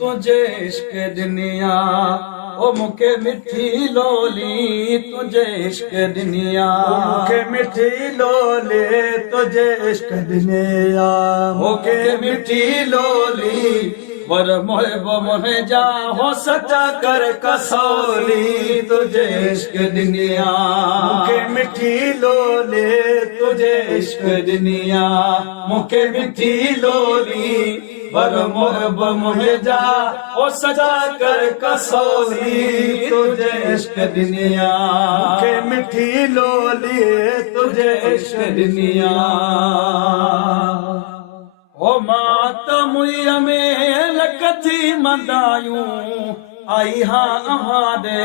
तुझे इश्क दुनिया ओ मुखे मिठी लोली तुझे इश्क दुनिया मुखे मिठी लोली तुझे इश्क दुनिया मुखे मिठी लोली वर मोहब मोहे जा हो सचा कर कसौली तुझे इश्क दुनिया मुखे मिठी लोली तुझे इश्क दुनिया मुखे मिठी लोली वर मोहब मोहे जा हो सजा कर कसौली तुझे इश्क दुनिया मुखे मिठी लोली तुझे इश्क दुनिया ओ मात मुई में लकथी मदायूं आई हाँ अहादे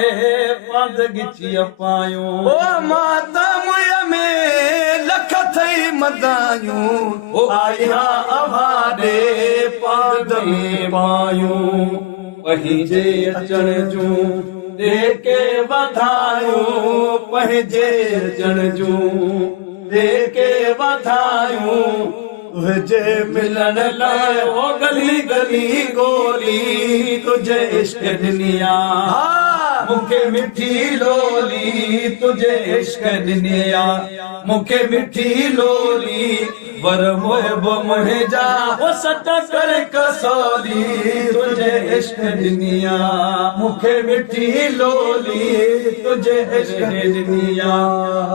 पद गिची पायूं ओ माता मुई में लख थई मदायूं ओ आई हाँ अहादे पद में पायूं पंहिंजे अचण जूं देके वधायूं पंहिंजे अचण जूं देके वधायूं तुझे मिलन लाए ओ गली गली गोली तुझे इश्क दुनिया मुखे मिठी लोली तुझे इश्क दुनिया मुखे मिठी लोली वर मोहब मोहे जा ओ सटा कर कसौली तुझे इश्क दुनिया मुखे मिठी लोली तुझे इश्क दुनिया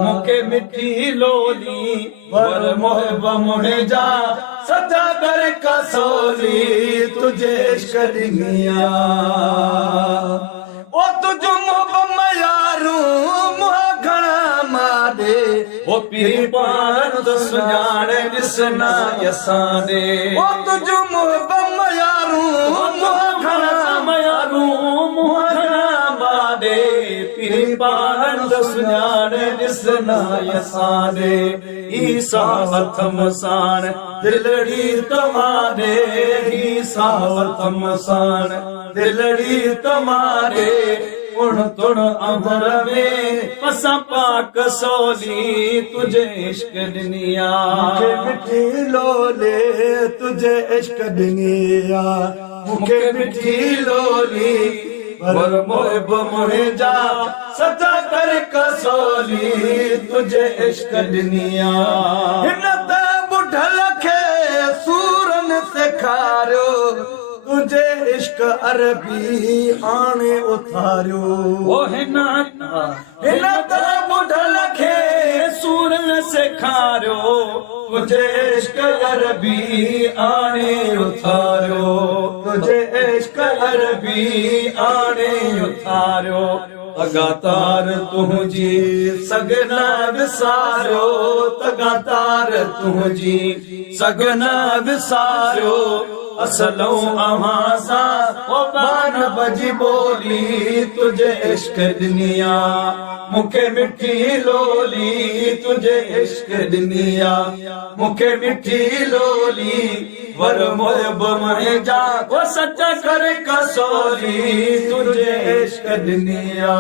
मुखे मिठी लोली वर मोहब मोहे जा सटा कर कसौली तुझे इश्क दुनिया ओ तुझ मोहब मयारू मुह घणा मादे ओ पीर पाण तो सुञाण ॾिसना यसाने ओ तुझ मोहब मयारू मुह घणा मयारू मुह घणा मादे पीर पाण तो सुञाण ॾिसना यसाने ईसा हथम साण दिलड़ी तुम्हारे ईसा हथम साण दिलड़ी तुम्हारे उण तुण अमर में पसा पाक सोली तुझे इश्क दुनिया मुखे मिठी लोली तुझे इश्क दुनिया मुखे मिठी लोली वर मोहब मोहे जा सजा कर कसौली तुझे इश्क दुनिया हिन त बुढ़ल खे सूरन सेखारियो तुझे इश्क अरबी आणे उथारियो ओ हिन त बुढ़ल खे सूरन सेखारियो तुझे इश्क अरबी आणे उथारियो तुझे इश्क अरबी आणे उथारियो लगातार तुझी सगना विसारियो लगातार तुझी सगना विसारियो असलों अहां सां ओ बान बजी बोली तुझे इश्क दुनिया मुखे मिठी लोली तुझे इश्क दुनिया मुखे मिठी लोली वर मोहब में जा वो सच्चा कर कसौली तुझे इश्क दुनिया